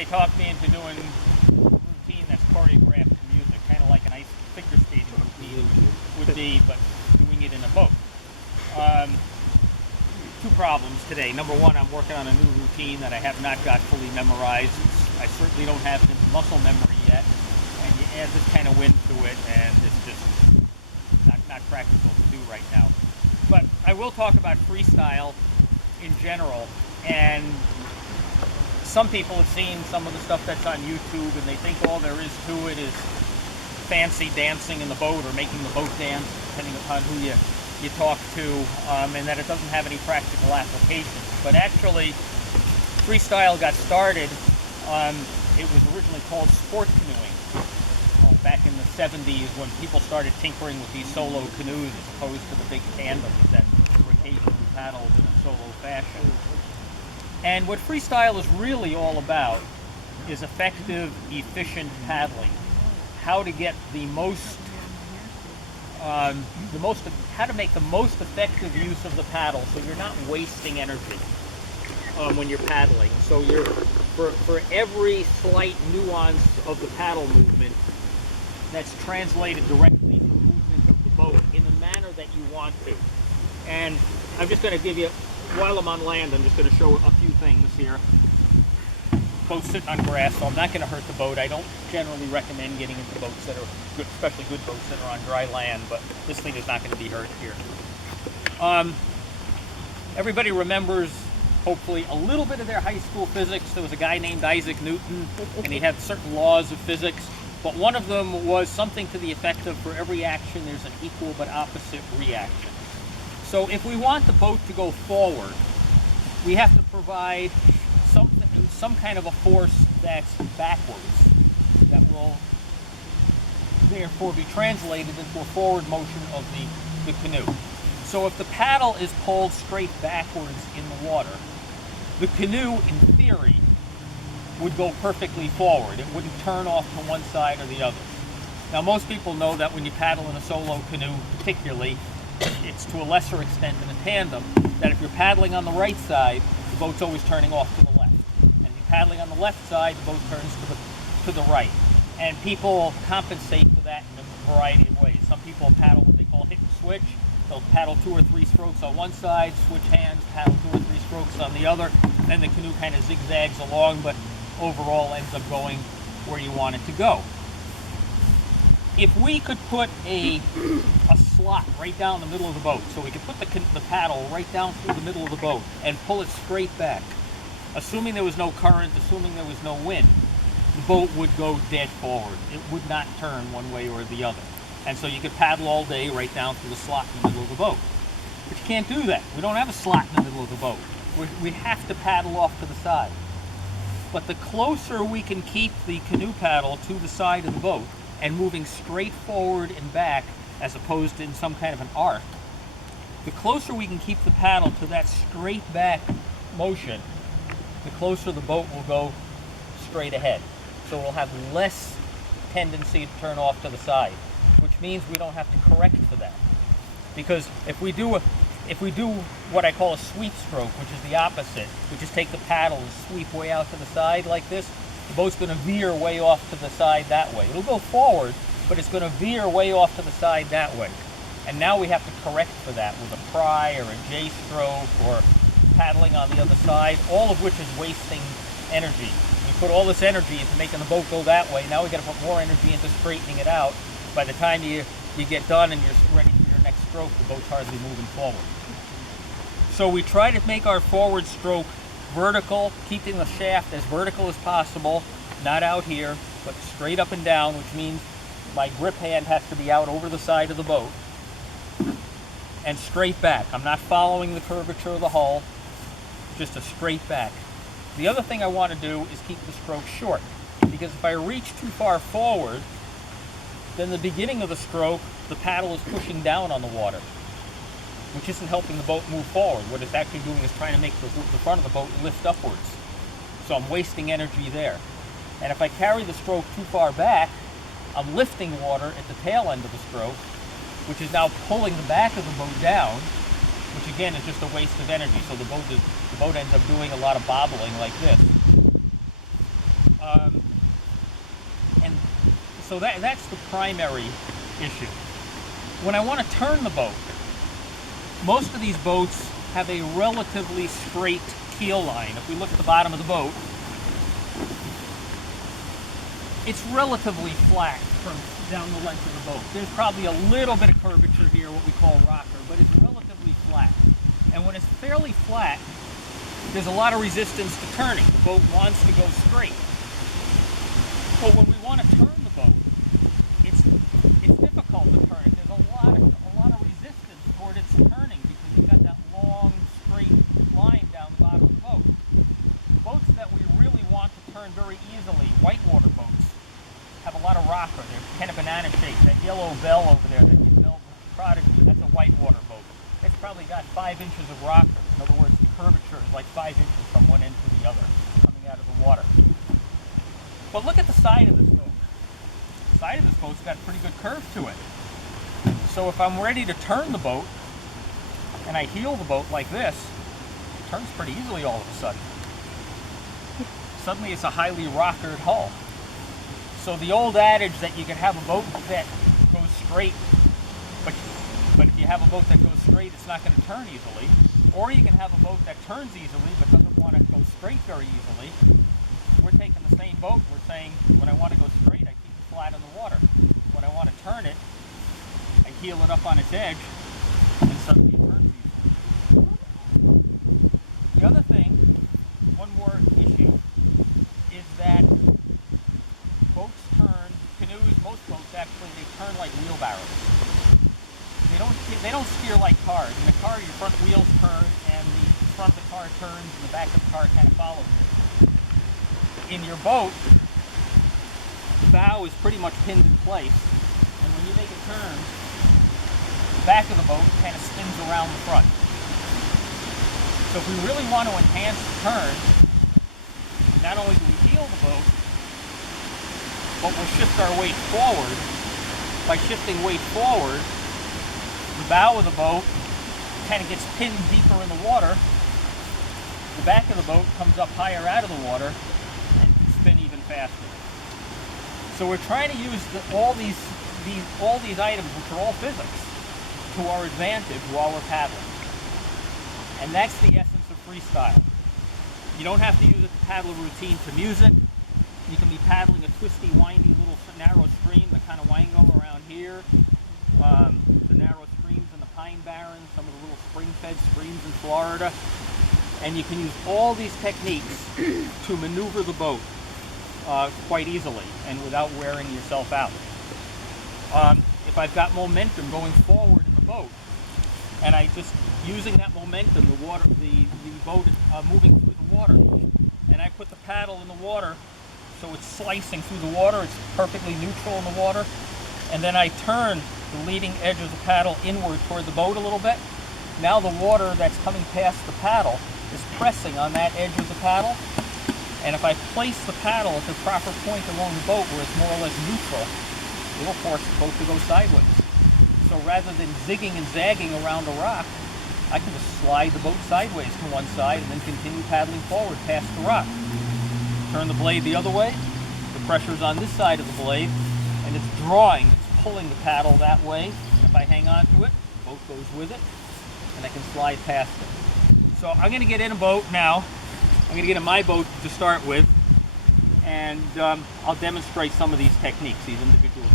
they talked me into doing a routine that's choreographed to music, kind of like an ice figure skating routine would be, but doing it in a boat. Two problems today. Number one, I'm working on a new routine that I have not got fully memorized. I certainly don't have this muscle memory yet, and you add this kind of wind to it, and it's just not practical to do right now. But I will talk about freestyle in general, and some people have seen some of the stuff that's on YouTube, and they think all there is to it is fancy dancing in the boat or making the boat dance, depending upon who you talk to, and that it doesn't have any practical application. But actually, freestyle got started. It was originally called sport canoeing back in the 70s, when people started tinkering with these solo canoes as opposed to the big tandems that were occasionally paddled in a solo fashion. And what freestyle is really all about is effective, efficient paddling. How to get how to make the most effective use of the paddle, so you're not wasting energy when you're paddling. So for every slight nuance of the paddle movement, that's translated directly to the movement of the boat in the manner that you want to. And I'm just going to give you, while I'm on land, I'm just going to show a few things here. Boats sitting on grass, so I'm not going to hurt the boat. I don't generally recommend getting into boats that are good, especially good boats that are on dry land, but this thing is not going to be hurt here. Everybody remembers, hopefully, a little bit of their high school physics. There was a guy named Isaac Newton, and he had certain laws of physics, but one of them was something to the effect of, for every action, there's an equal but opposite reaction. So if we want the boat to go forward, we have to provide some kind of a force that's backwards, that will therefore be translated into a forward motion of the canoe. So if the paddle is pulled straight backwards in the water, the canoe, in theory, would go perfectly forward. It wouldn't turn off to one side or the other. Now, most people know that when you paddle in a solo canoe, particularly, it's to a lesser extent in a tandem, that if you're paddling on the right side, the boat's always turning off to the left. And if you're paddling on the left side, the boat turns to the right. And people compensate for that in a variety of ways. Some people paddle what they call hit and switch. They'll paddle 2 or 3 strokes on one side, switch hands, paddle 2 or 3 strokes on the other. Then the canoe kind of zigzags along, but overall ends up going where you want it to go. If we could put a slot right down the middle of the boat, so we could put the paddle right down through the middle of the boat and pull it straight back, assuming there was no current, assuming there was no wind, the boat would go dead forward. It would not turn one way or the other. And so you could paddle all day right down through the slot in the middle of the boat. But you can't do that. We don't have a slot in the middle of the boat. We have to paddle off to the side. But the closer we can keep the canoe paddle to the side of the boat and moving straight forward and back, as opposed to in some kind of an arc, the closer we can keep the paddle to that straight back motion, the closer the boat will go straight ahead. So we'll have less tendency to turn off to the side, which means we don't have to correct for that. Because if we do what I call a sweep stroke, which is the opposite, we just take the paddle and sweep way out to the side like this, the boat's going to veer way off to the side that way. It'll go forward, but it's going to veer way off to the side that way. And now we have to correct for that with a pry or a J stroke or paddling on the other side, all of which is wasting energy. We put all this energy into making the boat go that way. Now we got to put more energy into straightening it out. By the time you get done and you're ready for your next stroke, the boat's hardly moving forward. So we try to make our forward stroke vertical, keeping the shaft as vertical as possible, not out here, but straight up and down, which means my grip hand has to be out over the side of the boat, and straight back. I'm not following the curvature of the hull, just a straight back. The other thing I want to do is keep the stroke short, because if I reach too far forward, then the beginning of the stroke, the paddle is pushing down on the water, which isn't helping the boat move forward. What it's actually doing is trying to make the front of the boat lift upwards. So I'm wasting energy there. And if I carry the stroke too far back, I'm lifting water at the tail end of the stroke, which is now pulling the back of the boat down, which again is just a waste of energy. So the boat ends up doing a lot of bobbling like this. So that's the primary issue. When I want to turn the boat, most of these boats have a relatively straight keel line. If we look at the bottom of the boat, it's relatively flat from down the length of the boat. There's probably a little bit of curvature here, what we call rocker, but it's relatively flat. And when it's fairly flat, there's a lot of resistance to turning. The boat wants to go straight. But when we want to turn the boat, it's difficult to turn it. There's a lot of resistance toward its turning because you've got that long, straight line down the bottom of the boat. Boats that we really want to turn very easily, whitewater boats, have a lot of rocker. They're kind of banana shaped. That yellow bell over there that you built Prodigy, that's a whitewater boat. It's probably got 5 inches of rocker. In other words, the curvature is like 5 inches from one end to the other coming out of the water. But look at the side of this boat. The side of this boat's got a pretty good curve to it. So if I'm ready to turn the boat, and I heel the boat like this, it turns pretty easily all of a sudden. Suddenly it's a highly rockered hull. So the old adage that you can have a boat that goes straight, but if you have a boat that goes straight, it's not going to turn easily. Or you can have a boat that turns easily, but doesn't want to go straight very easily. We're taking the same boat. We're saying, when I want to go straight, I keep it flat in the water. When I want to turn it, I heel it up on its edge, and suddenly it turns easily. The other thing, one more issue, is that boats turn, canoes, most boats actually, they turn like wheelbarrows. They don't steer like cars. In a car, your front wheels turn, and the front of the car turns, and the back of the car kind of follows it. In your boat, the bow is pretty much pinned in place, and when you make a turn, the back of the boat kind of spins around the front. So if we really want to enhance the turn, not only do we heel the boat, but we'll shift our weight forward. By shifting weight forward, the bow of the boat kind of gets pinned deeper in the water. The back of the boat comes up higher out of the water and can spin even faster. So we're trying to use all these items, which are all physics, to our advantage while we're paddling. And that's the essence of freestyle. You don't have to use a paddle routine to music. You can be paddling a twisty, windy little narrow stream, the kind of Wango around here. The narrow streams in the Pine Barrens, some of the little spring-fed streams in Florida. And you can use all these techniques to maneuver the boat quite easily and without wearing yourself out. If I've got momentum going forward in the boat, and I just using that momentum, the boat moving through the water, and I put the paddle in the water so it's slicing through the water, it's perfectly neutral in the water, and then I turn the leading edge of the paddle inward toward the boat a little bit. Now the water that's coming past the paddle is pressing on that edge of the paddle, and if I place the paddle at the proper point along the boat where it's more or less neutral, it'll force the boat to go sideways. So rather than zigging and zagging around a rock, I can just slide the boat sideways to one side and then continue paddling forward past the rock. Turn the blade the other way, the pressure's on this side of the blade, and it's drawing, it's pulling the paddle that way. If I hang on to it, the boat goes with it, and I can slide past it. So I'm going to get in a boat now. I'm going to get in my boat to start with, and I'll demonstrate some of these techniques, these individual